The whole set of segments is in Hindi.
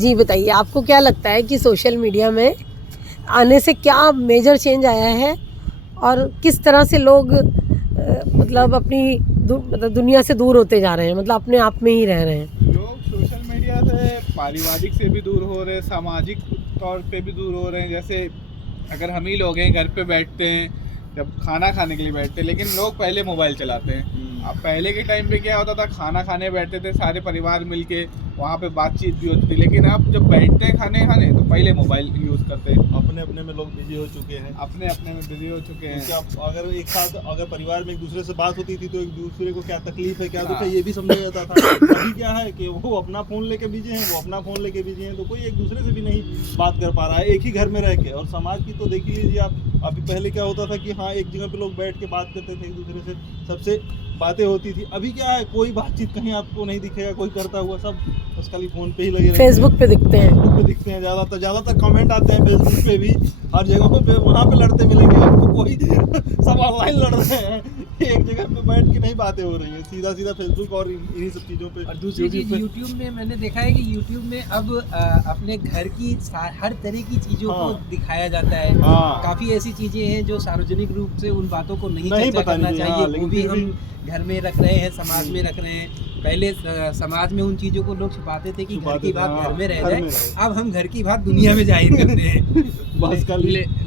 जी बताइए, आपको क्या लगता है कि सोशल मीडिया में आने से क्या मेजर चेंज आया है और किस तरह से लोग मतलब अपनी मतलब दुनिया से दूर होते जा रहे हैं, मतलब अपने आप में ही रह रहे हैं? लोग सोशल मीडिया से पारिवारिक से भी दूर हो रहे हैं, सामाजिक तौर पे भी दूर हो रहे हैं। जैसे अगर हम ही लोग हैं, घर पे बैठते हैं, जब खाना खाने के लिए बैठते हैं, लेकिन लोग पहले मोबाइल चलाते हैं। अब पहले के टाइम पे क्या होता था, खाना खाने बैठते थे सारे परिवार मिलके, वहाँ पे बातचीत भी होती थी। लेकिन अब जब बैठते हैं खाने खाने तो पहले मोबाइल यूज़ करते हैं। अपने अपने में लोग बिजी हो चुके हैं। अपने अपने में बिजी हो चुके हैं। क्योंकि अब अगर एक साथ अगर परिवार में एक दूसरे से बात होती थी तो एक दूसरे को क्या तकलीफ है, क्या दुख है, ये भी समझा जाता था। अभी क्या है कि वो अपना फ़ोन लेके बिजी हैं, वो अपना फ़ोन लेके बिजी हैं, तो कोई एक दूसरे से भी नहीं बात कर पा रहा है एक ही घर में रह के। और समाज की तो देख ही लीजिए आप, अभी पहले क्या होता था कि हाँ, एक जगह पे लोग बैठ के बात करते थे, एक दूसरे से सबसे बातें होती थी। अभी क्या है, कोई बातचीत कहीं आपको नहीं दिखेगा कोई करता हुआ, सब बस खाली फ़ोन पे ही लगे रहते हैं। फेसबुक पे दिखते हैं। फेसबुक पे दिखते हैं ज़्यादातर कमेंट आते हैं फेसबुक पे भी, हर जगहों पे वहाँ पे लड़ते मिलेंगे आपको कोई सब ऑनलाइन लड़ रहे हैं, एक जगह पे बैठ के नहीं बातें हो रही हैं, सीधा फेसबुक और इन्हीं सब चीज़ों पे। और दूसरी चीज़ यूट्यूब में मैंने देखा है कि यूट्यूब में अब अपने घर की हर तरह की चीज़ों को दिखाया जाता है। काफ़ी ऐसी चीज़ें हैं जो सार्वजनिक रूप से उन बातों को नहीं चर्चा करना चाहिए, वो भी हम घर में रख रहे हैं, समाज में रख रहे हैं। पहले समाज में उन चीज़ों को लोग छुपाते थे कि घर की बात घर में रह जाए, अब हम घर की बात दुनिया में जाहिर करते हैं। बस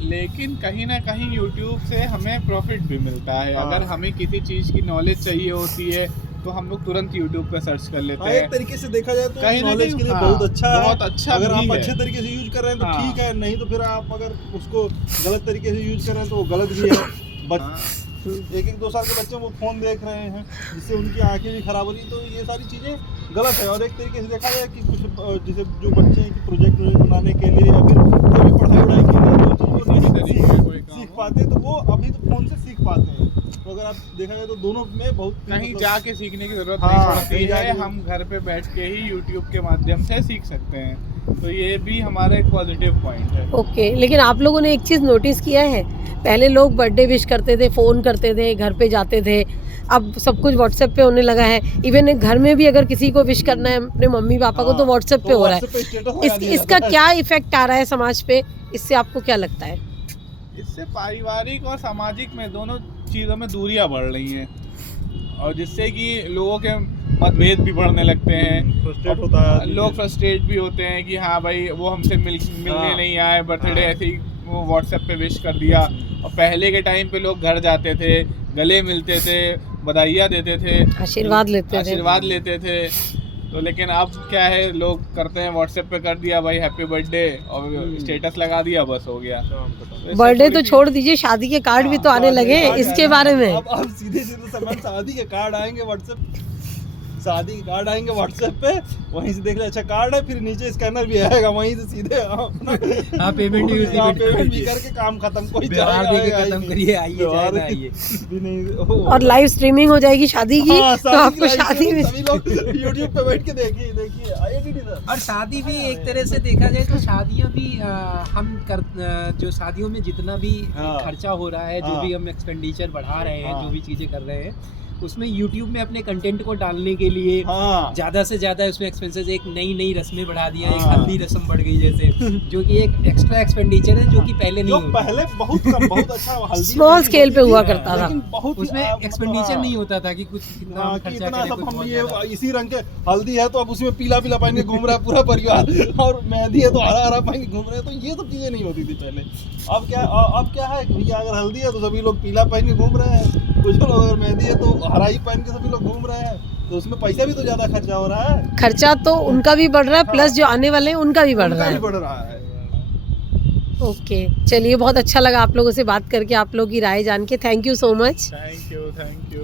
लेकिन कहीं ना कहीं यूट्यूब से हमें प्रॉफिट भी मिलता है। अगर हमें किसी चीज़ की नॉलेज चाहिए होती है तो हम लोग तुरंत यूट्यूब पे सर्च कर लेते हैं। एक तरीके से देखा जाए तो कहीं ना नॉलेज कहीं, के लिए हाँ, बहुत अच्छा है। बहुत अच्छा अगर भी आप है। अच्छे तरीके से यूज कर रहे हैं तो हाँ। ठीक है, नहीं तो फिर आप अगर उसको गलत तरीके से यूज कर रहे हैं तो वो गलत भी है। एक 2 साल के बच्चे वो फ़ोन देख रहे हैं जिससे उनकी आंखें भी खराब हो रही, तो ये सारी चीज़ें गलत है। और एक तरीके से देखा जाए कि कुछ जैसे जो बच्चे हैं कि प्रोजेक्ट बनाने के लिए या फिर कोई भी पढ़ाई वढ़ाई के लिए जो चीज़ वो नहीं सीख पाते, तो वो अभी तो फ़ोन से सीख पाते हैं। तो अगर आप देखा जाए तो दोनों में बहुत कहीं जाके सीखने की जरूरत हाँ, नहीं पड़ती कहीं है, जाके- हम घर पे बैठ के ही यूट्यूब के माध्यम से सीख सकते हैं। तो ये भी हमारा एक पॉजिटिव पॉइंट है। ओके, लेकिन आप लोगों ने एक चीज़ नोटिस किया है, पहले लोग बर्थडे विश करते थे, फ़ोन करते थे, घर पे जाते थे, अब सब कुछ व्हाट्सएप पे होने लगा है। इवन घर में भी अगर किसी को विश करना है अपने मम्मी पापा को तो व्हाट्सएप पे हो रहा है। इसका क्या इफेक्ट आ रहा है समाज पे, इससे आपको क्या लगता है? इससे पारिवारिक और सामाजिक में दोनों चीज़ों में दूरियां बढ़ रही हैं, और जिससे कि लोगों के मतभेद भी बढ़ने लगते हैं। फ्रस्ट्रेट होता है, लोग फ्रस्ट्रेट भी होते हैं कि हाँ भाई वो हमसे मिलने नहीं आए, बर्थडे ऐसे ही वो व्हाट्सएप पे विश कर दिया। और पहले के टाइम पे लोग घर जाते थे, गले मिलते थे, बधाइयाँ देते थे, आशीर्वाद लेते थे। तो लेकिन अब क्या है, लोग करते हैं व्हाट्सएप पे कर दिया भाई हैप्पी बर्थडे और स्टेटस लगा दिया, बस हो गया। बर्थडे तो छोड़ दीजिए, शादी के कार्ड भी तो आने लगे, इसके बारे में। अब सीधे समय शादी के कार्ड आएंगे व्हाट्सएप पे, वहीं से देख ले अच्छा कार्ड है, फिर नीचे स्कैनर भी आएगा, वहीं से सीधे पेमेंट भी करके काम खत्म। कोई खत्म करिए, आइए भी नहीं। और लाइव स्ट्रीमिंग हो जाएगी शादी की, तो आपको शादी में सभी लोग यूट्यूब पे बैठ के देखिए। और शादी भी एक तरह से देखा जाए तो शादियां भी जो शादियों में जितना भी खर्चा हो रहा है, जो भी हम एक्सपेंडिचर बढ़ा रहे हैं, जो भी चीजें कर रहे हैं, उसमें YouTube में अपने कंटेंट को डालने के लिए ज्यादा से ज्यादा उसमें एक्सपेंसेस, एक नई रस्में बढ़ा दिया, एक हल्दी रस्म बढ़ गई जैसे, जो कि एक एक्स्ट्रा एक्सपेंडिचर है जो कि पहले नहीं होता। पहले बहुत कम, बहुत अच्छा हल्दी स्मॉल स्केल पे हुआ करता था, बहुत उसमें एक्सपेंडिचर नहीं होता था कि कुछ कितना खर्चा करें, सब हम ये इसी रंग के हल्दी है तो अब उसमें पीला पहन के घूम रहा है पूरा परिवार, और मेहंदी है तो हरा पहन के घूम रहे हैं। तो ये सब चीजें नहीं होती थी पहले। अब क्या है कि भैया अगर हल्दी है तो सभी लोग पीला पहन के घूम रहे हैं, कुछ लोग अगर मेहंदी है तो हरा ही पहन के सभी लोग घूम रहे हैं, तो उसमें पैसा भी तो ज्यादा खर्चा हो रहा है। खर्चा तो उनका भी बढ़ रहा है, प्लस जो आने वाले हैं उनका भी बढ़ रहा है। ओके, चलिए, बहुत अच्छा लगा आप लोगों से बात करके, आप लोगों की राय जान के। Thank you so much. Thank you.